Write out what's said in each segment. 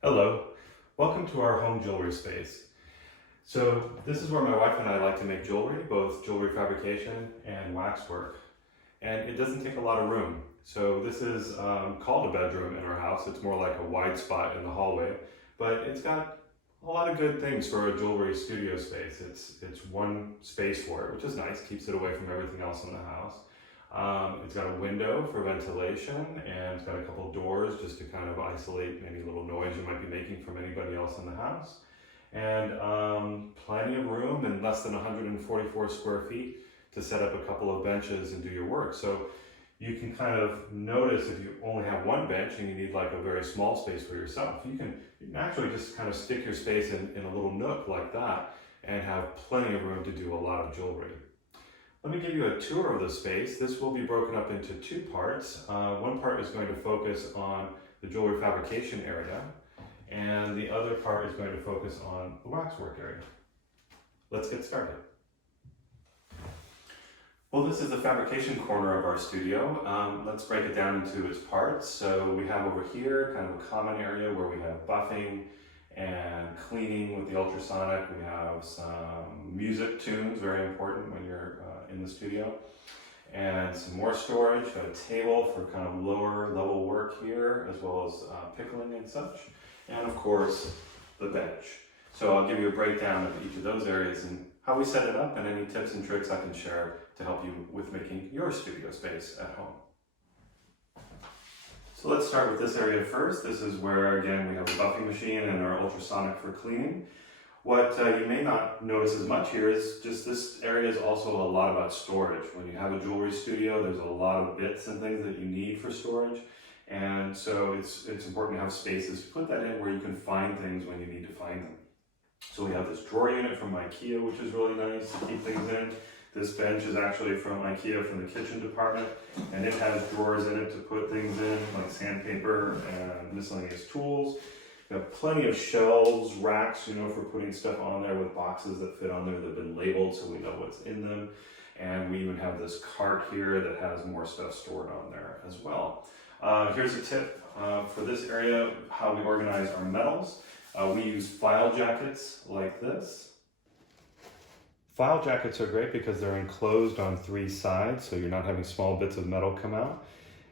Hello, welcome to our home jewelry space. So this is where my wife and I like to make jewelry, both jewelry fabrication and waxwork. And it doesn't take a lot of room. So this is called a bedroom in our house. It's more like a wide spot in the hallway, but it's got a lot of good things for a jewelry studio space. It's one space for it, which is nice, keeps it away from everything else in the house. It's got a window for ventilation, and it's got a couple doors just to kind of isolate any little noise you might be making from anybody else in the house. And plenty of room and less than 144 square feet to set up a couple of benches and do your work. So you can kind of notice if you only have one bench and you need like a very small space for yourself, you can actually just kind of stick your space in a little nook like that and have plenty of room to do a lot of jewelry. Let me give you a tour of the space. This will be broken up into two parts. One part is going to focus on the jewelry fabrication area, and the other part is going to focus on the waxwork area. Let's get started. Well, this is the fabrication corner of our studio. Let's break it down into its parts. So we have over here kind of a common area where we have buffing and cleaning with the ultrasonic. We have some music tunes, very important when you're in the studio. And some more storage, got a table for kind of lower level work here, as well as pickling and such. And of course, the bench. So I'll give you a breakdown of each of those areas and how we set it up and any tips and tricks I can share to help you with making your studio space at home. So let's start with this area first. This is where, again, we have a buffing machine and our ultrasonic for cleaning. What you may not notice as much here is just this area is also a lot about storage. When you have a jewelry studio, there's a lot of bits and things that you need for storage. And so it's important to have spaces to put that in where you can find things when you need to find them. So we have this drawer unit from IKEA, which is really nice to keep things in. This bench is actually from IKEA from the kitchen department, and it has drawers in it to put things in, like sandpaper and miscellaneous tools. We have plenty of shelves, racks, for putting stuff on there with boxes that fit on there that have been labeled so we know what's in them. And we even have this cart here that has more stuff stored on there as well. Here's a tip for this area, how we organize our metals. We use file jackets like this. File jackets are great because they're enclosed on three sides, so you're not having small bits of metal come out.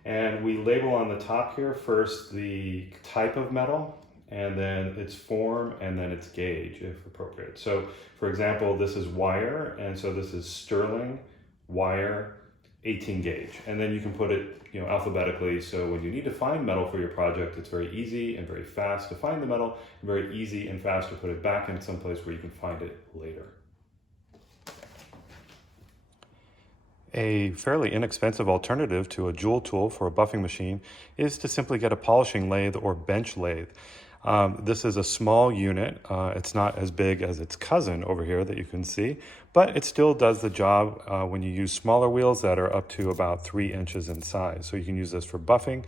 And we label on the top here first the type of metal, and then its form, and then its gauge if appropriate. So for example, this is wire, and so this is sterling wire 18 gauge. And then you can put it alphabetically, so when you need to find metal for your project, it's very easy and very fast to find the metal, and very easy and fast to put it back in some place where you can find it later. A fairly inexpensive alternative to a jewel tool for a buffing machine is to simply get a polishing lathe or bench lathe. This is a small unit. It's not as big as its cousin over here that you can see, but it still does the job when you use smaller wheels that are up to about 3 inches in size. So you can use this for buffing,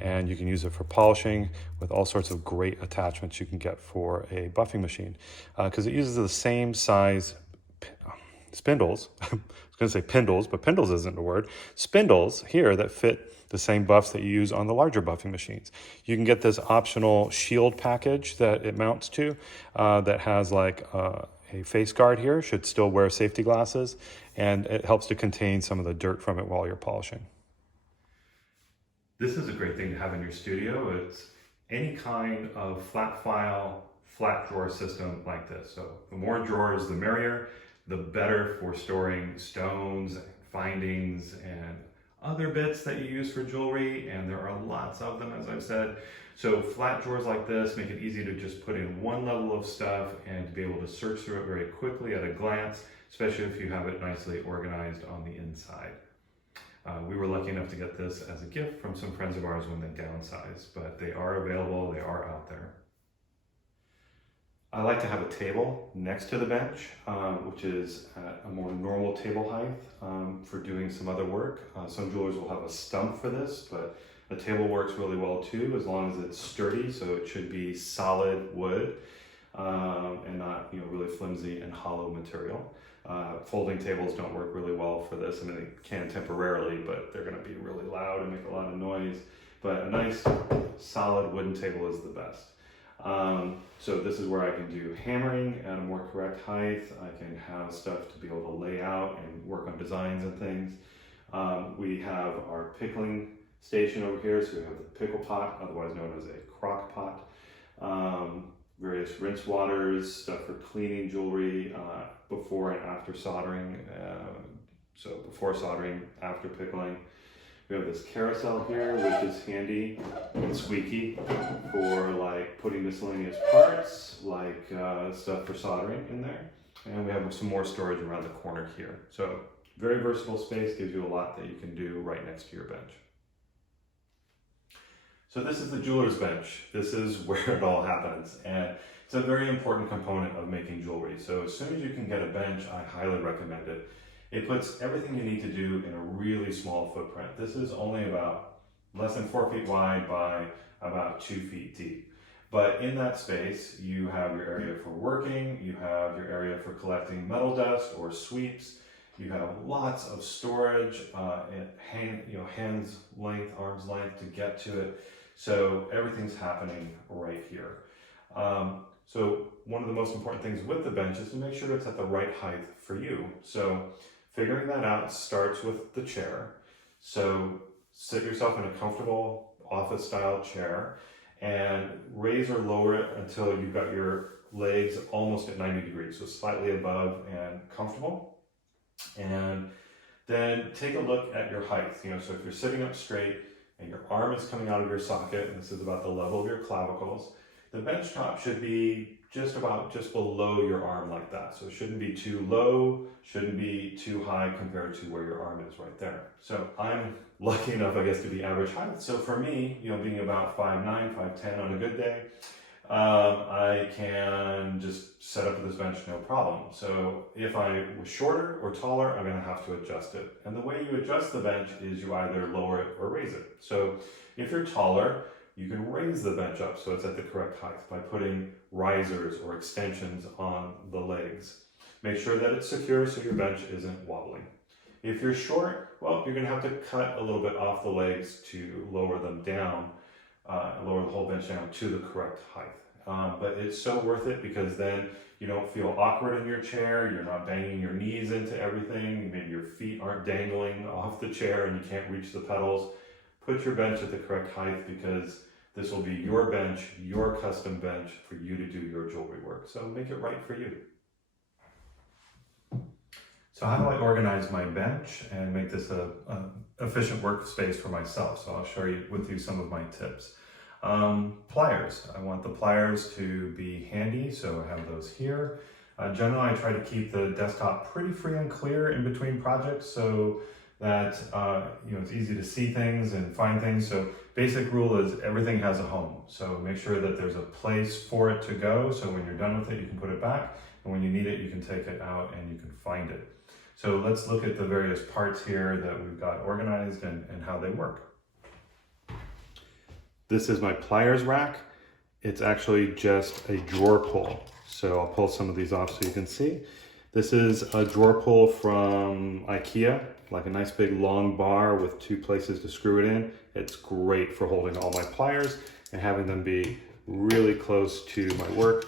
and you can use it for polishing with all sorts of great attachments you can get for a buffing machine, because it uses the same size spindles. I was going to say pindles, but pindles isn't a word. Spindles here that fit the same buffs that you use on the larger buffing machines. You can get this optional shield package that it mounts to that has like a face guard here, should still wear safety glasses, and it helps to contain some of the dirt from it while you're polishing. This is a great thing to have in your studio. It's any kind of flat file, flat drawer system like this. So the more drawers, the merrier, the better for storing stones, findings, and other bits that you use for jewelry, and there are lots of them, as I've said. So flat drawers like this make it easy to just put in one level of stuff and to be able to search through it very quickly at a glance, especially if you have it nicely organized on the inside. We were lucky enough to get this as a gift from some friends of ours when they downsized, but they are available, they are out there. I like to have a table next to the bench, which is at a more normal table height for doing some other work. Some jewelers will have a stump for this, but a table works really well too, as long as it's sturdy. So it should be solid wood and not really flimsy and hollow material. Folding tables don't work really well for this. I mean, they can temporarily, but they're going to be really loud and make a lot of noise. But a nice solid wooden table is the best. So this is where I can do hammering at a more correct height. I can have stuff to be able to lay out and work on designs and things. We have our pickling station over here. So we have the pickle pot, otherwise known as a crock pot. Various rinse waters, stuff for cleaning jewelry before and after soldering. So before soldering, after pickling. We have this carousel here, which is handy and squeaky for like putting miscellaneous parts, like stuff for soldering in there. And we have some more storage around the corner here. So very versatile space, gives you a lot that you can do right next to your bench. So this is the jeweler's bench. This is where it all happens. And it's a very important component of making jewelry. So as soon as you can get a bench, I highly recommend it. It puts everything you need to do in a really small footprint. This is only about less than 4 feet wide by about 2 feet deep. But in that space, you have your area for working, you have your area for collecting metal dust or sweeps, you have lots of storage, hands length, arm's length to get to it. So everything's happening right here. So one of the most important things with the bench is to make sure it's at the right height for you. So figuring that out starts with the chair. So sit yourself in a comfortable office style chair and raise or lower it until you've got your legs almost at 90 degrees, so slightly above and comfortable. And then take a look at your height. So if you're sitting up straight and your arm is coming out of your socket, and this is about the level of your clavicles, the bench top should be just below your arm like that. So it shouldn't be too low, shouldn't be too high compared to where your arm is right there. So I'm lucky enough, I guess, to be average height. So for me, being about 5'9", 5'10" on a good day, I can just set up this bench no problem. So if I was shorter or taller, I'm gonna have to adjust it. And the way you adjust the bench is you either lower it or raise it. So if you're taller, you can raise the bench up so it's at the correct height by putting risers or extensions on the legs. Make sure that it's secure so your bench isn't wobbling. If you're short, well, you're gonna have to cut a little bit off the legs to lower them down, lower the whole bench down to the correct height. But it's so worth it because then you don't feel awkward in your chair, you're not banging your knees into everything, maybe your feet aren't dangling off the chair and you can't reach the pedals. Put your bench at the correct height because this will be your bench, your custom bench for you to do your jewelry work. So make it right for you. So how do I organize my bench and make this an efficient workspace for myself? So I'll share with you some of my tips. Pliers. I want the pliers to be handy, so I have those here. Generally, I try to keep the desktop pretty free and clear in between projects so that it's easy to see things and find things. So basic rule is everything has a home. So make sure that there's a place for it to go. So when you're done with it, you can put it back. And when you need it, you can take it out and you can find it. So let's look at the various parts here that we've got organized and how they work. This is my pliers rack. It's actually just a drawer pull. So I'll pull some of these off so you can see. This is a drawer pull from IKEA, like a nice big long bar with 2 places to screw it in. It's great for holding all my pliers and having them be really close to my work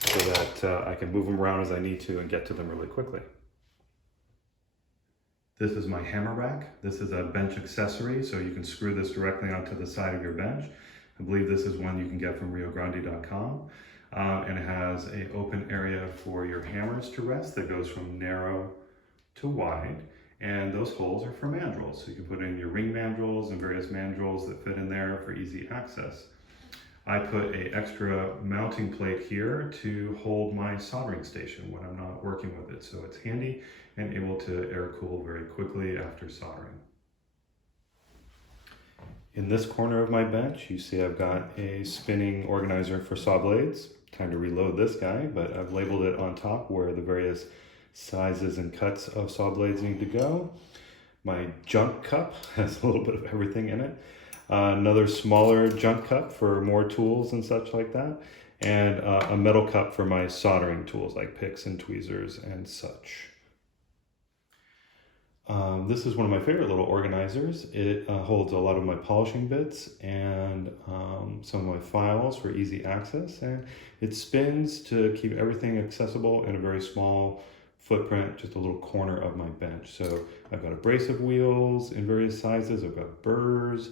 so that I can move them around as I need to and get to them really quickly. This is my hammer rack. This is a bench accessory, so you can screw this directly onto the side of your bench. I believe this is one you can get from riogrande.com. And it has an open area for your hammers to rest that goes from narrow to wide. And those holes are for mandrels. So you can put in your ring mandrels and various mandrels that fit in there for easy access. I put an extra mounting plate here to hold my soldering station when I'm not working with it. So it's handy and able to air cool very quickly after soldering. In this corner of my bench, you see I've got a spinning organizer for saw blades. Time to reload this guy, but I've labeled it on top where the various sizes and cuts of saw blades need to go. My junk cup has a little bit of everything in it. Another smaller junk cup for more tools and such like that. And a metal cup for my soldering tools like picks and tweezers and such. This is one of my favorite little organizers. It holds a lot of my polishing bits and some of my files for easy access, and it spins to keep everything accessible in a very small footprint, just a little corner of my bench. So I've got abrasive wheels in various sizes, I've got burrs,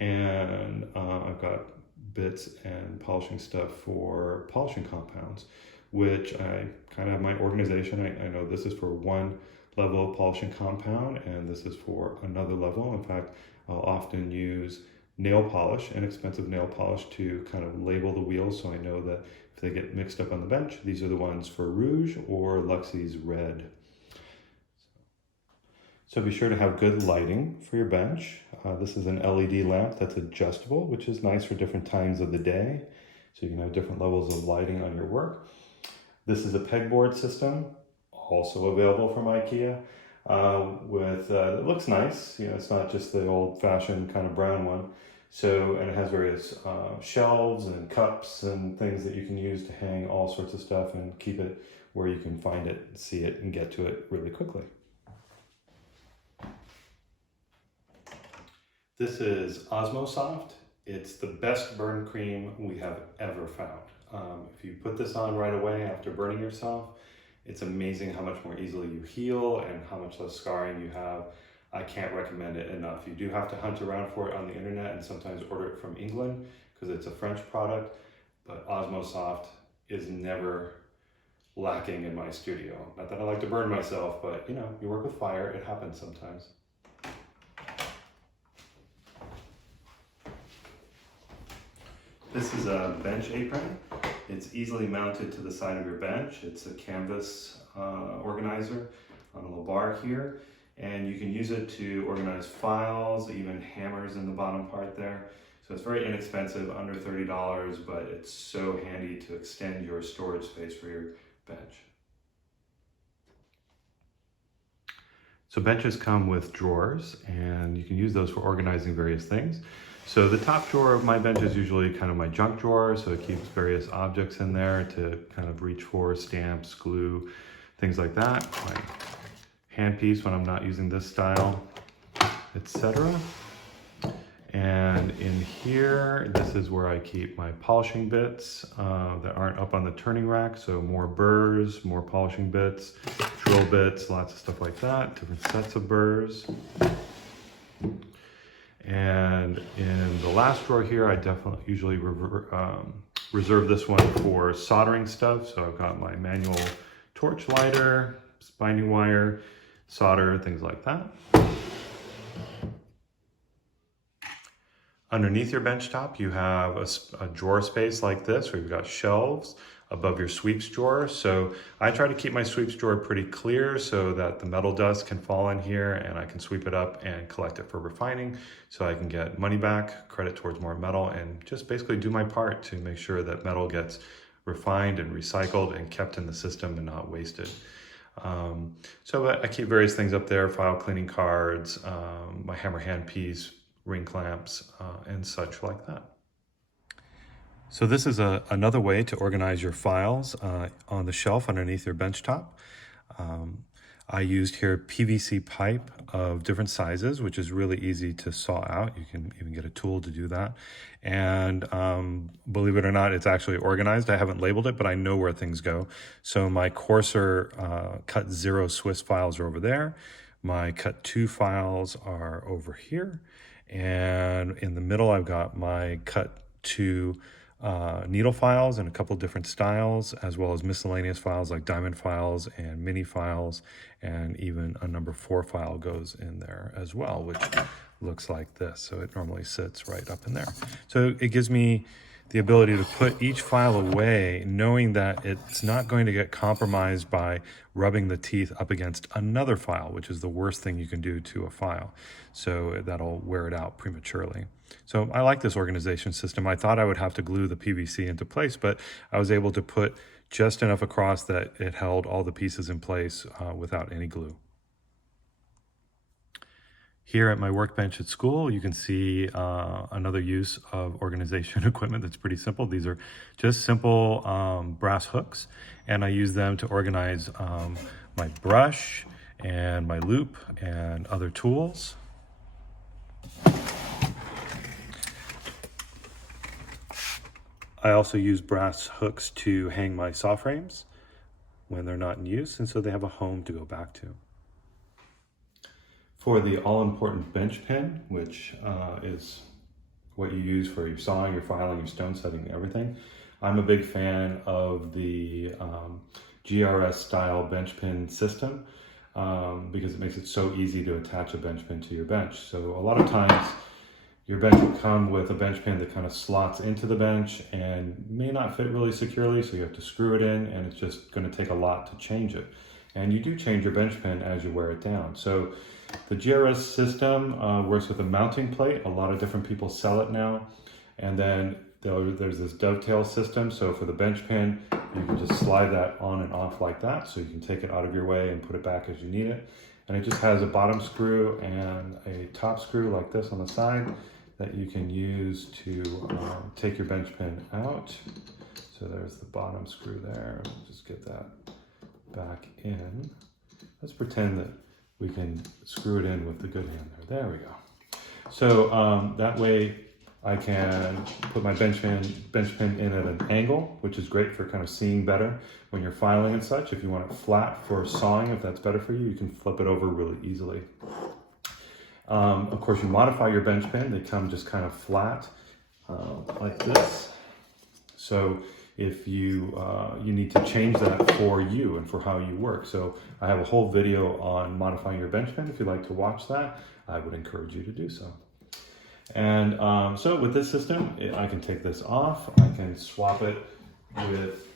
and I've got bits and polishing stuff for polishing compounds, which I kind of have my organization. I know this is for one level of polishing compound, and this is for another level. In fact, I'll often use nail polish, inexpensive nail polish, to kind of label the wheels so I know that if they get mixed up on the bench, these are the ones for Rouge or Luxie's Red. So be sure to have good lighting for your bench. This is an LED lamp that's adjustable, which is nice for different times of the day. So you can have different levels of lighting on your work. This is a pegboard system, also available from IKEA. It looks nice. You know, it's not just the old-fashioned kind of brown one. So, and it has various shelves and cups and things that you can use to hang all sorts of stuff and keep it where you can find it, see it, and get to it really quickly. This is Osmosoft. It's the best burn cream we have ever found. If you put this on right away after burning yourself, it's amazing how much more easily you heal and how much less scarring you have. I can't recommend it enough. You do have to hunt around for it on the internet and sometimes order it from England because it's a French product, but Osmosoft is never lacking in my studio. Not that I like to burn myself, but you know, you work with fire, it happens sometimes. This is a bench apron. It's easily mounted to the side of your bench. It's a canvas organizer on a little bar here, and you can use it to organize files, even hammers in the bottom part there. So it's very inexpensive, under $30, but it's so handy to extend your storage space for your bench. So benches come with drawers, and you can use those for organizing various things. So the top drawer of my bench is usually kind of my junk drawer, so it keeps various objects in there to kind of reach for, stamps, glue, things like that. My handpiece when I'm not using this style, etc. And in here, this is where I keep my polishing bits that aren't up on the turning rack. So more burrs, more polishing bits, drill bits, lots of stuff like that, different sets of burrs. And in the last drawer here, I definitely usually reserve this one for soldering stuff. So I've got my manual torch lighter, binding wire, solder, things like that. Underneath your bench top, you have a drawer space like this where you've got shelves above your sweeps drawer. So I try to keep my sweeps drawer pretty clear so that the metal dust can fall in here and I can sweep it up and collect it for refining so I can get money back, credit towards more metal, and just basically do my part to make sure that metal gets refined and recycled and kept in the system and not wasted. So I keep various things up there, file cleaning cards, my hammer hand piece, ring clamps, and such like that. So this is another way to organize your files on the shelf underneath your bench top. I used here PVC pipe of different sizes, which is really easy to saw out. You can even get a tool to do that. And believe it or not, it's actually organized. I haven't labeled it, but I know where things go. So my coarser cut 0 Swiss files are over there. My cut 2 files are over here. And in the middle, I've got my cut 2 needle files in a couple different styles, as well as miscellaneous files like diamond files and mini files, and even a number 4 file goes in there as well, which looks like this. So it normally sits right up in there. So it gives me the ability to put each file away, knowing that it's not going to get compromised by rubbing the teeth up against another file, which is the worst thing you can do to a file. So that'll wear it out prematurely. So I like this organization system. I thought I would have to glue the PVC into place, but I was able to put just enough across that it held all the pieces in place without any glue. Here at my workbench at school, you can see another use of organization equipment that's pretty simple. These are just simple brass hooks, and I use them to organize my brush and my loop and other tools. I also use brass hooks to hang my saw frames when they're not in use, and so they have a home to go back to. For the all-important bench pin, which is what you use for your sawing, your filing, your stone setting, everything, I'm a big fan of the GRS style bench pin system because it makes it so easy to attach a bench pin to your bench. So a lot of times your bench will come with a bench pin that kind of slots into the bench and may not fit really securely, so you have to screw it in, and it's just going to take a lot to change it. And you do change your bench pin as you wear it down. So the GRS system works with a mounting plate. A lot of different people sell it now. And then there's this dovetail system. So for the bench pin, you can just slide that on and off like that. So you can take it out of your way and put it back as you need it. And it just has a bottom screw and a top screw like this on the side that you can use to take your bench pin out. So there's the bottom screw there. We'll just get that back in. Let's pretend that we can screw it in with the good hand there. There we go. So that way I can put my bench pin in at an angle, which is great for kind of seeing better when you're filing and such. If you want it flat for sawing, if that's better for you, you can flip it over really easily. Of course, you modify your bench pin. They come just kind of flat like this. So if you need to change that for you and for how you work. So I have a whole video on modifying your bench pin. If you'd like to watch that, I would encourage you to do so. And so with this system, I can take this off. I can swap it with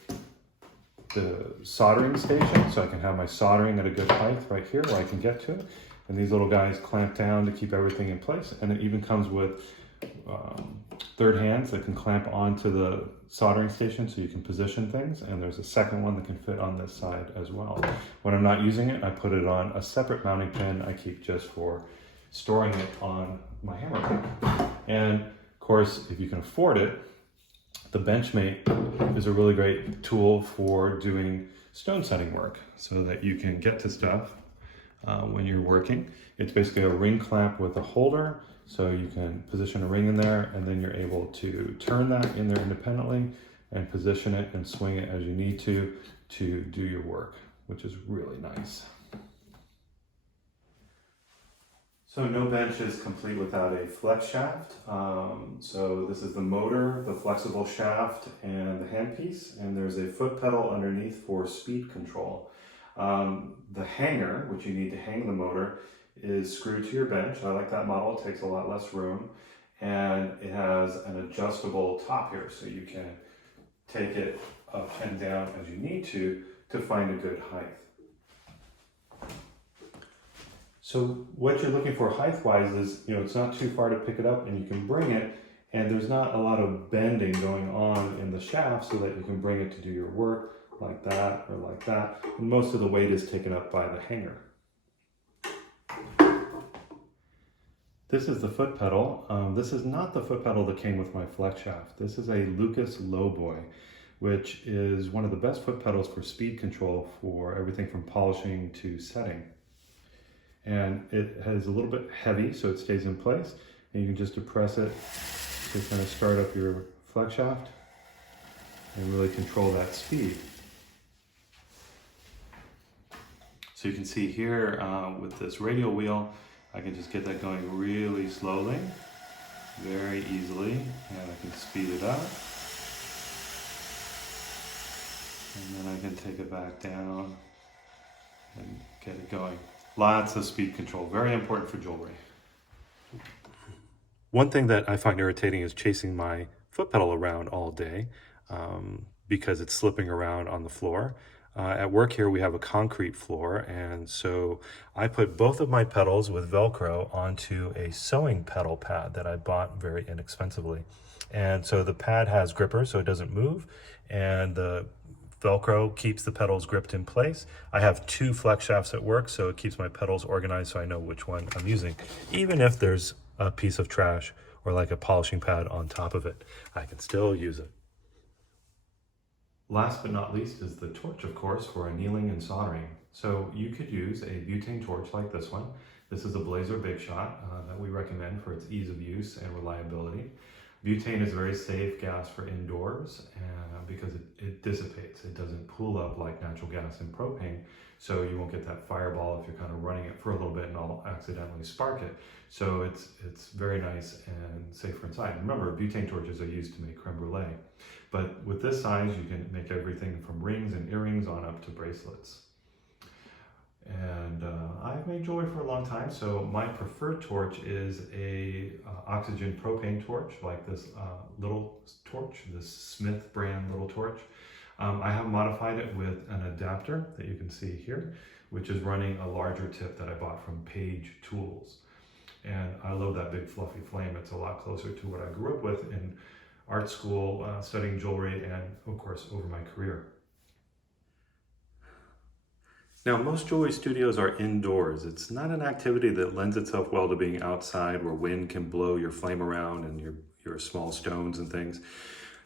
the soldering station. So I can have my soldering at a good height right here where I can get to it. And these little guys clamp down to keep everything in place. And it even comes with third hands that can clamp onto the soldering station so you can position things. And there's a second one that can fit on this side as well. When I'm not using it, I put it on a separate mounting pin I keep just for storing it on my hammer pin. And of course, if you can afford it, the Benchmate is a really great tool for doing stone setting work so that you can get to stuff when you're working. It's basically a ring clamp with a holder, so you can position a ring in there, and then you're able to turn that in there independently and position it and swing it as you need to do your work, which is really nice. So no bench is complete without a flex shaft. So this is the motor, the flexible shaft, and the handpiece, and there's a foot pedal underneath for speed control. The hanger, which you need to hang the motor, is screwed to your bench. I like that model, it takes a lot less room. And it has an adjustable top here, so you can take it up and down as you need to find a good height. So what you're looking for height-wise is, it's not too far to pick it up and you can bring it, and there's not a lot of bending going on in the shaft so that you can bring it to do your work like that or like that. And most of the weight is taken up by the hanger. This is the foot pedal. This is not the foot pedal that came with my flex shaft. This is a Lucas Lowboy, which is one of the best foot pedals for speed control for everything from polishing to setting. And it is a little bit heavy, so it stays in place. And you can just depress it to kind of start up your flex shaft and really control that speed. So you can see here with this radial wheel, I can just get that going really slowly, very easily, and I can speed it up. And then I can take it back down and get it going. Lots of speed control, very important for jewelry. One thing that I find irritating is chasing my foot pedal around all day because it's slipping around on the floor. At work here, we have a concrete floor, and so I put both of my pedals with Velcro onto a sewing pedal pad that I bought very inexpensively. And so the pad has grippers so it doesn't move, and the Velcro keeps the pedals gripped in place. I have 2 flex shafts at work, so it keeps my pedals organized so I know which one I'm using. Even if there's a piece of trash or like a polishing pad on top of it, I can still use it. Last but not least is the torch, of course, for annealing and soldering. So you could use a butane torch like this one. This is a Blazer Big Shot that we recommend for its ease of use and reliability. Butane is a very safe gas for indoors because it dissipates. It doesn't pool up like natural gas and propane, so you won't get that fireball if you're kind of running it for a little bit and I'll accidentally spark it. So it's very nice and safe for inside. Remember, butane torches are used to make creme brulee, but with this size you can make everything from rings and earrings on up to bracelets. And I've made jewelry for a long time, so my preferred torch is a oxygen propane torch, like this little torch, this Smith brand little torch. I have modified it with an adapter that you can see here, which is running a larger tip that I bought from Page Tools. And I love that big fluffy flame. It's a lot closer to what I grew up with in art school, studying jewelry, and of course over my career. Now, most jewelry studios are indoors. It's not an activity that lends itself well to being outside where wind can blow your flame around and your small stones and things.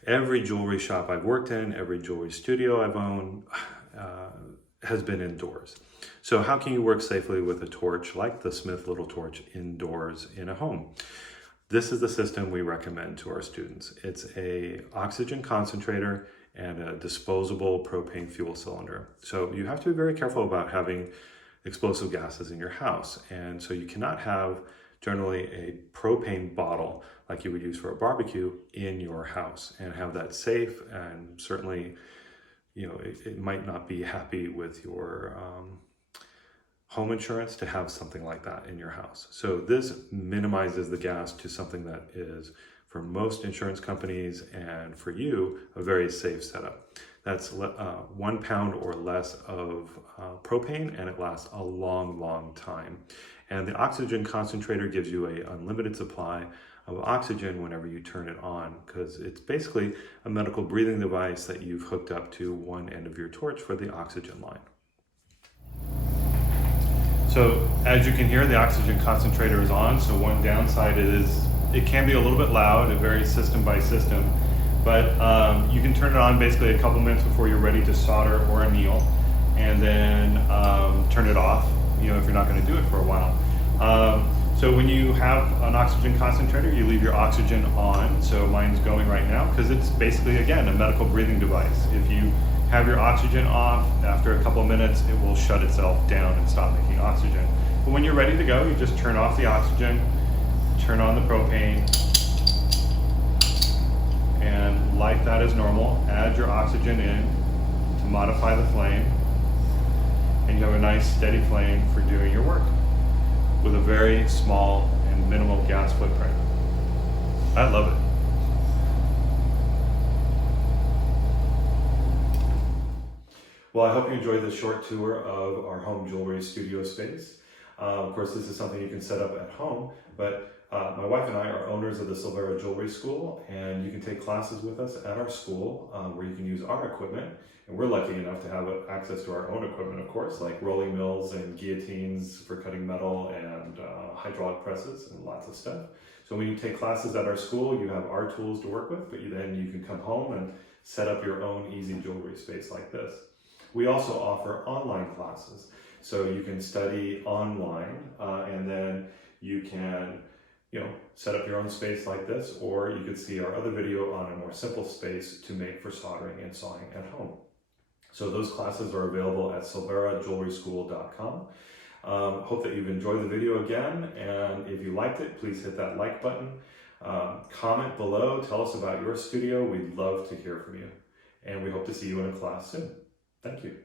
Every jewelry shop I've worked in, every jewelry studio I've owned has been indoors. So how can you work safely with a torch like the Smith Little Torch indoors in a home? This is the system we recommend to our students. It's a oxygen concentrator and a disposable propane fuel cylinder. So you have to be very careful about having explosive gases in your house. And so you cannot have generally a propane bottle like you would use for a barbecue in your house and have that safe. And certainly, you know, it might not be happy with your home insurance to have something like that in your house. So this minimizes the gas to something that is, for most insurance companies and for you, a very safe setup. That's 1 pound or less of propane, and it lasts a long, long time. And the oxygen concentrator gives you an unlimited supply of oxygen whenever you turn it on, because it's basically a medical breathing device that you've hooked up to one end of your torch for the oxygen line. So as you can hear, the oxygen concentrator is on. So one downside is it can be a little bit loud. It varies system by system, but you can turn it on basically a couple minutes before you're ready to solder or anneal, and then turn it off, you know, if you're not going to do it for a while. So when you have an oxygen concentrator, you leave your oxygen on. So mine's going right now because it's basically, again, a medical breathing device. If you have your oxygen off, after a couple of minutes, it will shut itself down and stop making oxygen. But when you're ready to go, you just turn off the oxygen, turn on the propane, and light that as normal. Add your oxygen in to modify the flame, and you have a nice steady flame for doing your work with a very small and minimal gas footprint. I love it. Well, I hope you enjoyed this short tour of our home jewelry studio space. Of course, this is something you can set up at home, but my wife and I are owners of the Silvera Jewelry School, and you can take classes with us at our school where you can use our equipment. And we're lucky enough to have access to our own equipment, of course, like rolling mills and guillotines for cutting metal and hydraulic presses and lots of stuff. So when you take classes at our school, you have our tools to work with, but then you can come home and set up your own easy jewelry space like this. We also offer online classes, so you can study online and then you can, you know, set up your own space like this, or you could see our other video on a more simple space to make for soldering and sawing at home. So those classes are available at silverajewelryschool.com. Hope that you've enjoyed the video again, and if you liked it, please hit that like button. Comment below, tell us about your studio. We'd love to hear from you, and we hope to see you in a class soon. Thank you.